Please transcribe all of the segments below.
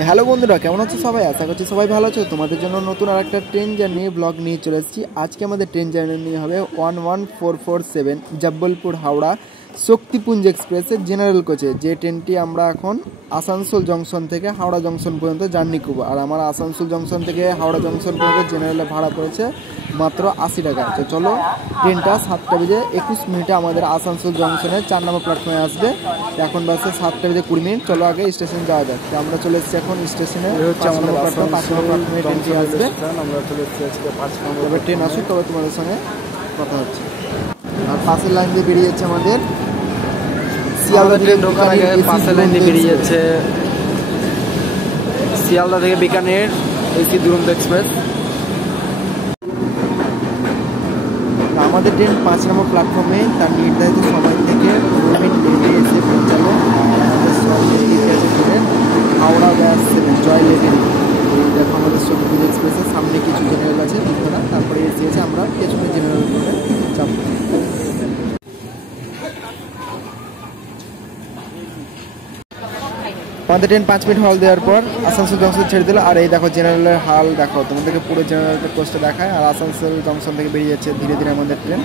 Hello বন্ধুরা, কেমন আছো সবাই? আশা করছি সবাই ভালো আছো। তোমাদের জন্য নতুন আর একটা ট্রেন জার্নি ব্লগ নিয়ে চলে এসেছি। আজকে আমাদের ট্রেন জার্নি নিয়ে হবে 11447 জব্বলপুর হাওড়া শক্তিপুঞ্জ এক্সপ্রেসের জেনারেল কোচে, যে ট্রেনটি আমরা এখন আসানসোল জংশন থেকে হাওড়া জংশন পর্যন্ত জার্নি করবো। আর আমার আসানসোল জংশন থেকে হাওড়া জংশন পর্যন্ত জেনারেলে ভাড়া পড়েছে মাত্র 80 টাকা। তো চলো, ট্রেনটা 7:21 আমাদের আসানসোল জংশনের 4 নম্বর প্ল্যাটফর্মে আসবে। এখন বাসে 7:20 চলো আগে স্টেশন যাওয়া যাক। তো আমরা চলে এসেছি এখন স্টেশনে। হচ্ছে আমাদের প্ল্যাটফর্ম 5 নম্বর প্ল্যাটফর্মে ট্রেনটি আসবে। আমরা চলে এসেছি আজকে 5 নম্বর। তবে ট্রেন আসুক, তবে তোমাদের সঙ্গে কথা হচ্ছে। আর পাশের লাইন দিয়ে বেরিয়ে যাচ্ছে আমাদের শিয়ালদা থেকে ঢোকার আগে পাশের লাইন দিয়ে বেরিয়ে যাচ্ছে শিয়ালদা থেকে বিকানের এসি দুরন্ত এক্সপ্রেস। আমাদের ট্রেন 5 নম্বর প্ল্যাটফর্মে তার নির্ধারিত সময় থেকে 15 মিনিট লেটে এসে পৌঁছালো। আমাদের ট্রেন হাওড়া ব্যাস জয় লেভেল। দেখো আমাদের শক্তিপুঞ্জ এক্সপ্রেসের সামনে কিছু জেনারেল আছে, দুপুরা, তারপরে এসে আমরা পেছনে জেনারেল করে চাপব। আমাদের ট্রেন 5 মিনিট হল দেওয়ার পর আসানসোল জংশন ছেড়ে দিল। আর এই দেখো জেনারেলের হাল দেখো, তোমাদেরকে পুরো জেনারেলটা কোচটা দেখায়। আর আসানসোল জংশন থেকে বেরিয়ে যাচ্ছে ধীরে ধীরে আমাদের ট্রেন।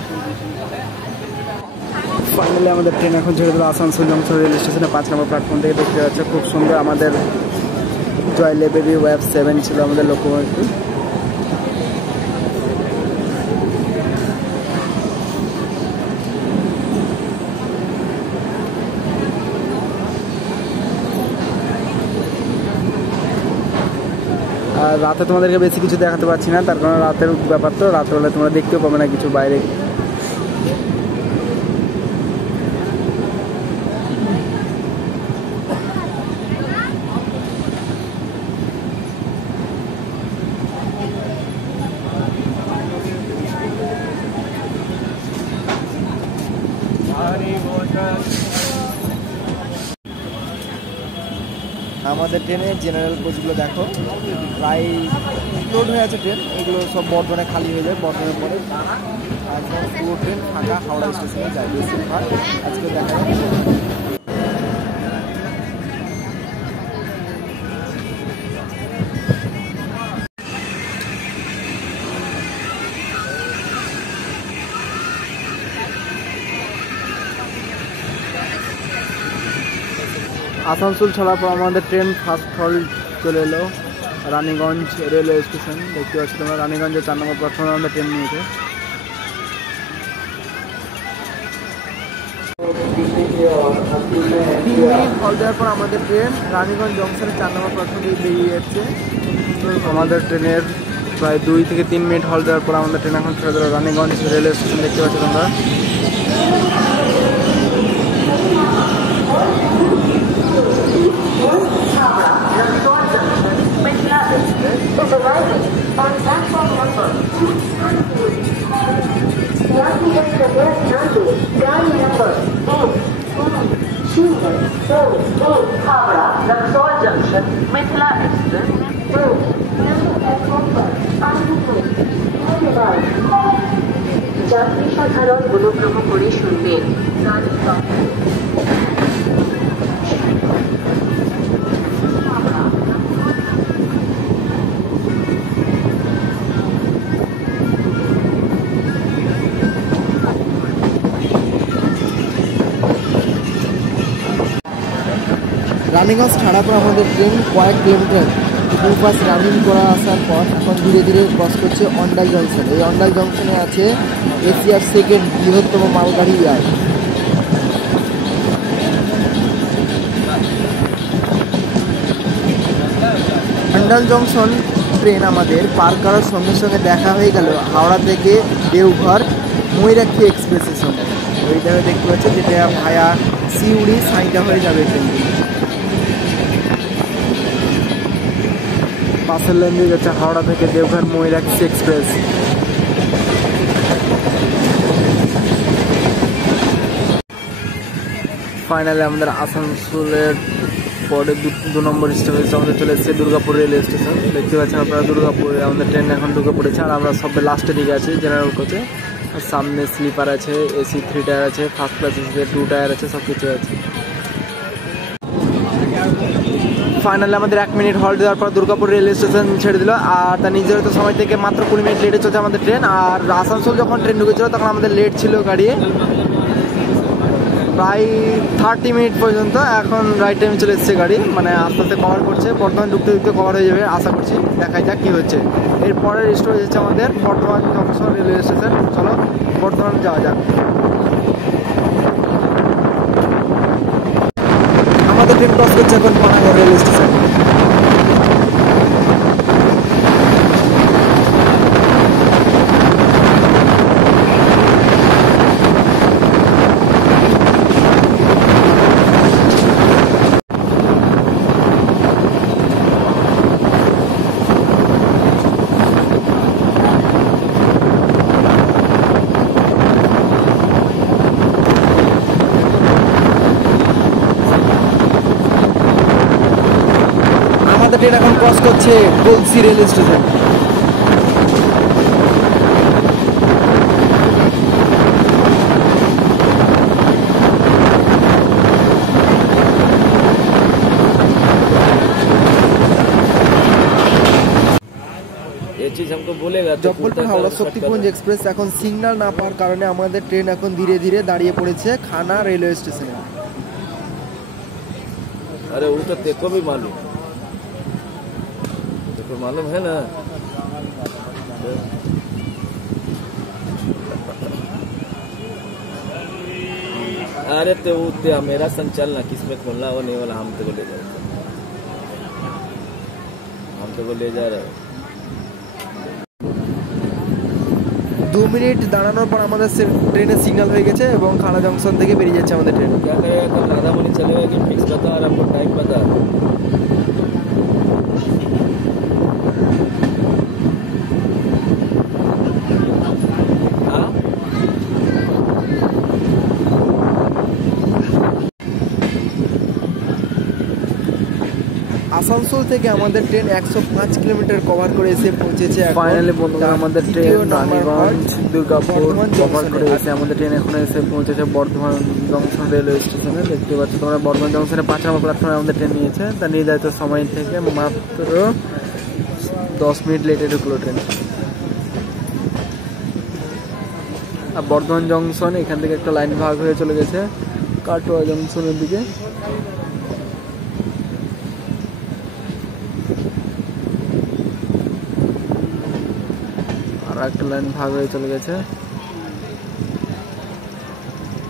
ফাইনালি আমাদের ট্রেন এখন ছেড়ে দিল আসানসোল জংশন রেল স্টেশনে 5 নম্বর প্ল্যাটফর্ম থেকে। দেখতে যাচ্ছে খুব সুন্দর আমাদের জয় লেভেলি ওয়েব 7 ছিল আমাদের লোকোমোটিভ। আর রাতে তোমাদেরকে বেশি কিছু দেখাতে পারছি না, তার কারণ রাতের ব্যাপার, তো রাতের বেলা তোমরা দেখতেও পাবে না কিছু বাইরে। আমাদের ট্রেনের জেনারেল কোচগুলো দেখো প্রায় লোড হয়ে আছে ট্রেন, এগুলো সব বর্ধমানে খালি হয়ে যায়। বর্ধমানের পরে একদম পুরো ট্রেন ফাঁকা হাওড়া স্টেশনে যায় বেশিরভাগ। আজকে দেখা আসানসোল ছাড়ার পর আমাদের ট্রেন ফার্স্ট হল্ট চলে এলো রানীগঞ্জ রেলওয়ে স্টেশন। দেখতে পাচ্ছি তোমরা রানীগঞ্জের 4 নম্বর প্ল্যাটফর্মে আমাদের ট্রেন নিয়েছে। হল দেওয়ার পর আমাদের ট্রেন রানীগঞ্জ জংশনের 4 নম্বর প্ল্যাটফর্ম দিয়ে বেরিয়ে যাচ্ছে। আমাদের ট্রেনের প্রায় 2 থেকে 3 মিনিট হল দেওয়ার পর আমাদের ট্রেন এখন ছেড়ে দিল রানীগঞ্জ রেলওয়ে স্টেশন। দেখতে পাচ্ছি তোমরা। is arriving on platform number 2. यात्रीगण कृपया ध्यान दें, गाड़ी number 1-0-4-1 Howrah Raxaul junction Mithila express 2 number platform पर आने हुए। धन्यवाद। যাত্রী সাধারণ অনুগ্রহ করে শুনবেন। রানীগঞ্জ ছাড়ার পর আমাদের ট্রেন কয়েক কিলোমিটার দুপাশ রানিং করা আসার পর এখন ধীরে ধীরে ক্রস করছে অন্ডাল জংশন। এই অন্ডাল জংশনে আছে এশিয়ার সেকেন্ড বৃহত্তম মালগাড়ি ইয়ার্ড। অন্ডাল জংশন ট্রেন আমাদের পার করার সঙ্গে সঙ্গে দেখা হয়ে গেল হাওড়া থেকে দেওঘর ময়ূরাক্ষী এক্সপ্রেসের সঙ্গে। ওই জায়গায় দেখতে পাচ্ছি যেটা ভায়া সিউড়ি সাইডা হয়ে যাবে ট্রেনটি। পাশের লাইন দিয়ে যাচ্ছে হাওড়া থেকে দেওঘর ময়ূরাক্ষী এক্সপ্রেস। ফাইনালি আমাদের আসানসোলের পরে 2 নম্বর স্টেশন আমাদের চলে এসেছে দুর্গাপুর রেলওয়ে স্টেশন। দেখতে পাচ্ছেন আপনারা দুর্গাপুরে আমাদের ট্রেন এখন ঢুকে পড়েছে। আর আমরা সব লাস্টের দিকে আছি জেনারেল কোচে। सामने स्लीपर আছে एसी 3 টায়ার আছে ফার্স্ট ক্লাস এসি 2 টায়ার আছে সব কিছু আছে। ফাইনালি আমাদের 1 মিনিট হল্ট দেওয়ার পর দুর্গাপুর রেল স্টেশন ছেড়ে দিল। আর তার নির্ধারিত সময় থেকে মাত্র 20 মিনিট লেটে চলছে আমাদের ট্রেন। আর আসানসোল যখন ট্রেন ঢুকেছিল তখন আমাদের লেট ছিল গাড়ি প্রায় 30 মিনিট পর্যন্ত। এখন রাইট টাইমে চলে এসেছে গাড়ি, মানে আস্তে আস্তে কভার করছে। বর্ধমান ঢুকতে ঢুকতে কভার হয়ে যাবে আশা করছি, দেখা যাক কী হচ্ছে। এরপরের স্টোরেজ হচ্ছে আমাদের বর্ধমান জংশন রেলওয়ে স্টেশন। চলো বর্ধমান যাওয়া যাক। আমাদের ট্রেন ক্রস করছে এখন পানাগড় রেলওয়ে স্টেশন। আমাদের ট্রেন এখন ক্রস করছে Galsi rail station. Jabalpur Howrah Shaktipunj express এখন সিগন্যাল না পাওয়ার কারণে আমাদের ট্রেন এখন ধীরে ধীরে দাঁড়িয়ে পড়েছে খানা রেলওয়ে স্টেশনে। अरे वो तो तेको भी मालूम है ना। अरे तो वो मेरा संचालना किसमें खोलना वो नहीं वाला, हम तो ले जा रहे, हम तो ले जा रहे। 2 মিনিট দাঁড়ানোর পর আমাদের ট্রেনের সিগন্যাল হয়ে গেছে এবং খানা জংশন থেকে বেরিয়ে যাচ্ছে আমাদের ট্রেন। क्या करेगा कल राधामणि चलेगा कि फिक्स बता और हमको टाइम बता। আসানসোল থেকে আমাদের ট্রেন 105 কিলোমিটার কভার করে এসে পৌঁছেছে। ফাইনালি বন্ধুরা আমাদের ট্রেন রানীগঞ্জ দুর্গাপুর কভার করে এসে আমাদের ট্রেন এখন এসে পৌঁছেছে বর্ধমান জংশন রেলওয়ে স্টেশনে। দেখতে পাচ্ছ তোমরা বর্ধমান জংশনে 5 নম্বর প্ল্যাটফর্মে আমাদের ট্রেন নিয়েছে। তার নির্ধারিত সময় থেকে মাত্র 10 মিনিট লেটে ঢুকলো ট্রেন। আর বর্ধমান জংশন এখান থেকে একটা লাইন ভাগ হয়ে চলে গেছে কাটোয়া জংশনের দিকে। একটা লাইন ভাগ হয়ে চলে গেছে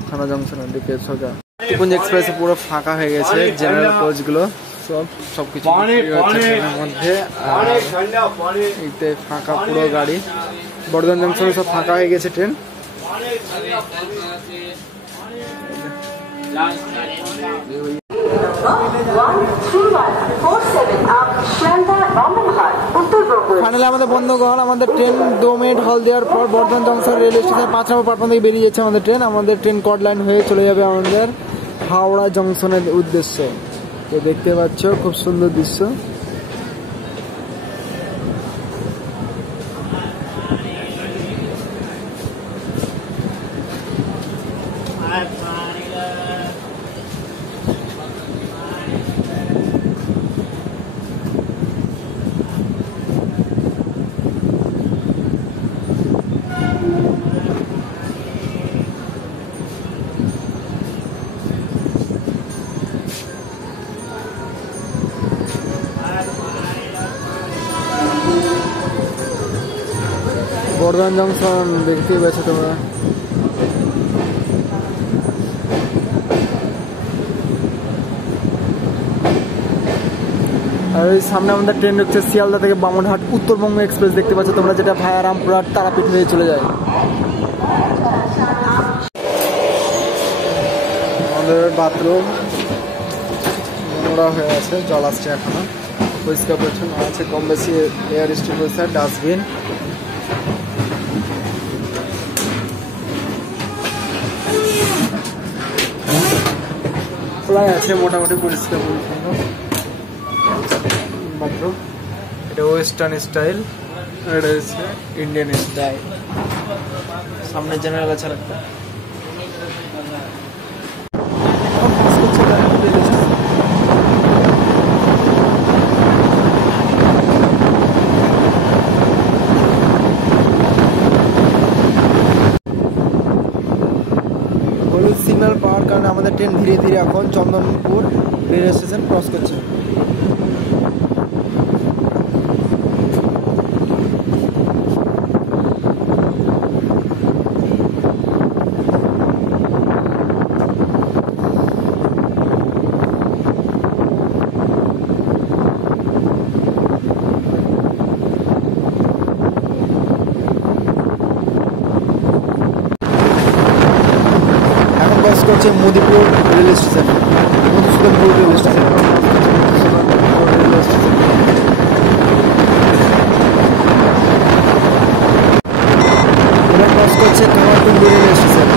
খানা জংশনের দিকে সোজা। শক্তিপুঞ্জ এক্সপ্রেসে পুরো ফাঁকা হয়ে গেছে, জেনারেল কোচগুলো সবকিছু ট্রেনের মধ্যে ফাঁকা পুরো গাড়ি। বর্ধমান জংশনে সব ফাঁকা হয়ে গেছে ট্রেন। ফাইনালি আমাদের বন্ধ ঘর। আমাদের ট্রেন 2 মিনিট হল দেওয়ার পর বর্ধমান জংশন রেলওয়ে স্টেশন 5 নম্বর প্ল্যাটফর্ম থেকে বেরিয়ে যাচ্ছে আমাদের ট্রেন। আমাদের ট্রেন কড লাইন হয়ে চলে যাবে আমাদের হাওড়া জংশনের উদ্দেশ্যে। তো দেখতে পাচ্ছ খুব সুন্দর দৃশ্য। বর্ধমান জংশন দেখতেই পাচ্ছ তোমরা। আর ওই সামনে আমাদের ট্রেন ঢুকছে শিয়ালদা থেকে বামনহাট উত্তরবঙ্গ এক্সপ্রেস দেখতে পাচ্ছ তোমরা, যেটা ভায়া রামপুরহাট তারাপীঠ হয়ে চলে যায়। আমাদের বাথরুম নোংরা হয়ে আছে, জল আসছে এখনো, পরিষ্কার পরিচ্ছন্ন আছে কম বেশি। এয়ার ডিস্ট্রিবিউটার, ডাস্টবিন, খোলাই আছে মোটামুটি পরিষ্কার পরিচ্ছন্ন বাথরুম। এটা ওয়েস্টার্ন স্টাইল, এটা হচ্ছে ইন্ডিয়ান স্টাইল। সামনে জেনারেল আছে একটা। কারণে আমাদের ট্রেন ধীরে ধীরে এখন চন্দনপুর রেলওয়ে স্টেশন ক্রস করছে। ক্রস করছে Modipur railway station, Madhusudanpur railway station, railway station. এবার ক্রস করছে কামারটুন্ডি রেলওয়ে স্টেশন।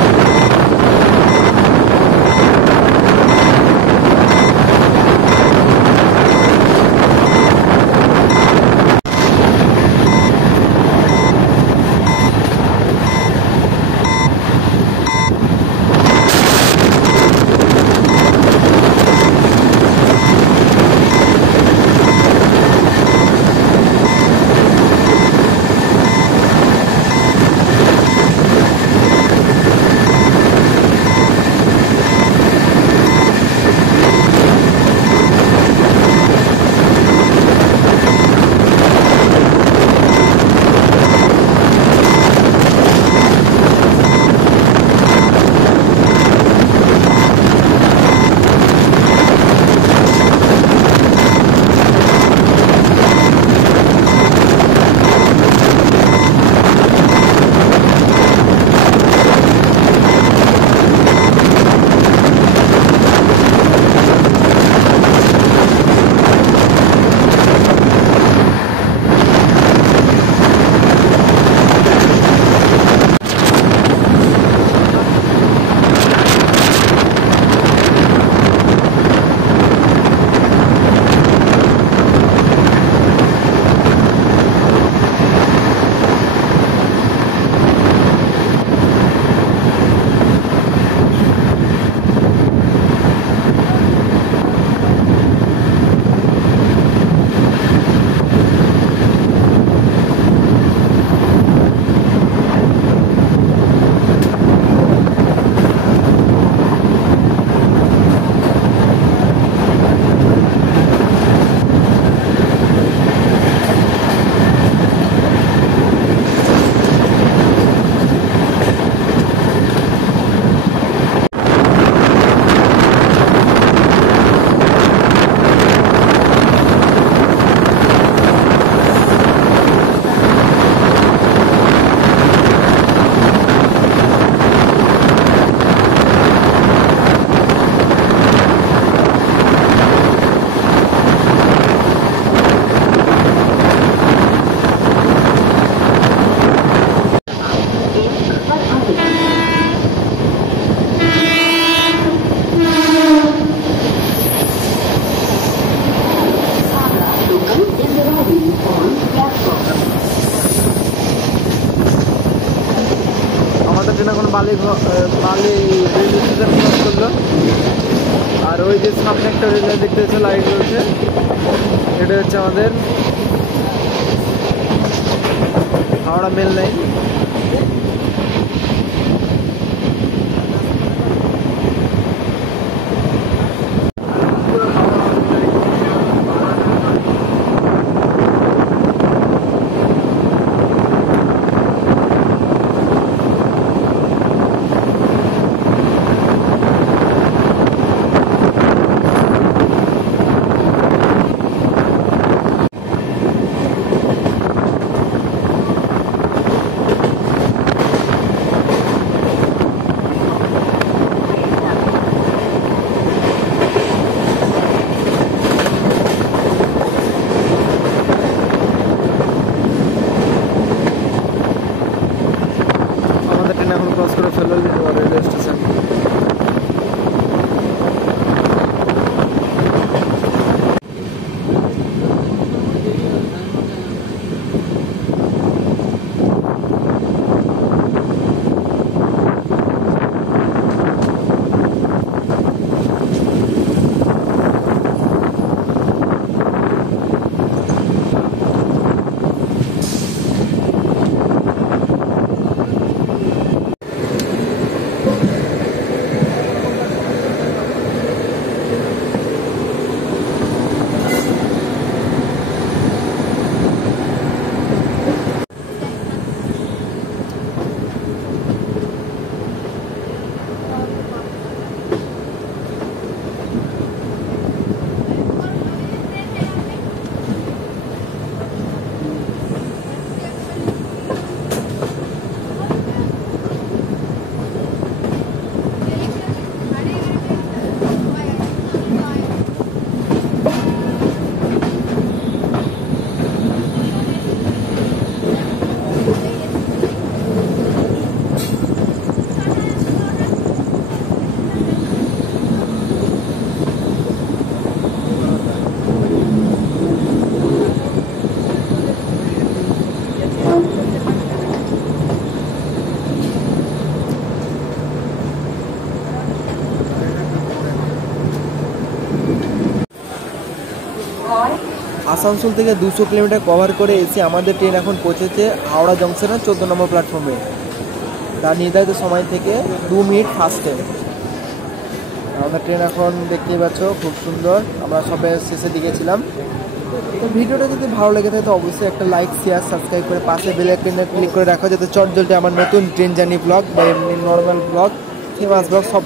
আমাদের ট্রেন এখন বালি রেলওয়ে স্টেশন ক্রস করলো। আর ওই যে সামনে একটা রেলওয়ে দেখতে হচ্ছে, লাইট রয়েছে, এটা হচ্ছে আমাদের হাওড়া মেল লাইন। আসানসোল থেকে 200 কিলোমিটার কভার করে এসে আমাদের ট্রেন এখন পৌঁছেছে হাওড়া জংশনের 14 নম্বর প্ল্যাটফর্মে। তার নির্ধারিত সময় থেকে 2 মিনিট ফাস্টে আমাদের ট্রেন এখন দেখতেই পাচ্ছ, খুব সুন্দর। আমরা সবে শেষের দিকে ছিলাম। তো ভিডিওটা যদি ভালো লেগে থাকে তো অবশ্যই একটা লাইক, শেয়ার, সাবস্ক্রাইব করে পাশে বেল আইকনে ক্লিক করে রাখো, যাতে চটজলদি আমার নতুন ট্রেন জার্নি ব্লগ বা এমনি নর্মাল ব্লগ, ফেমাস ব্লগ সব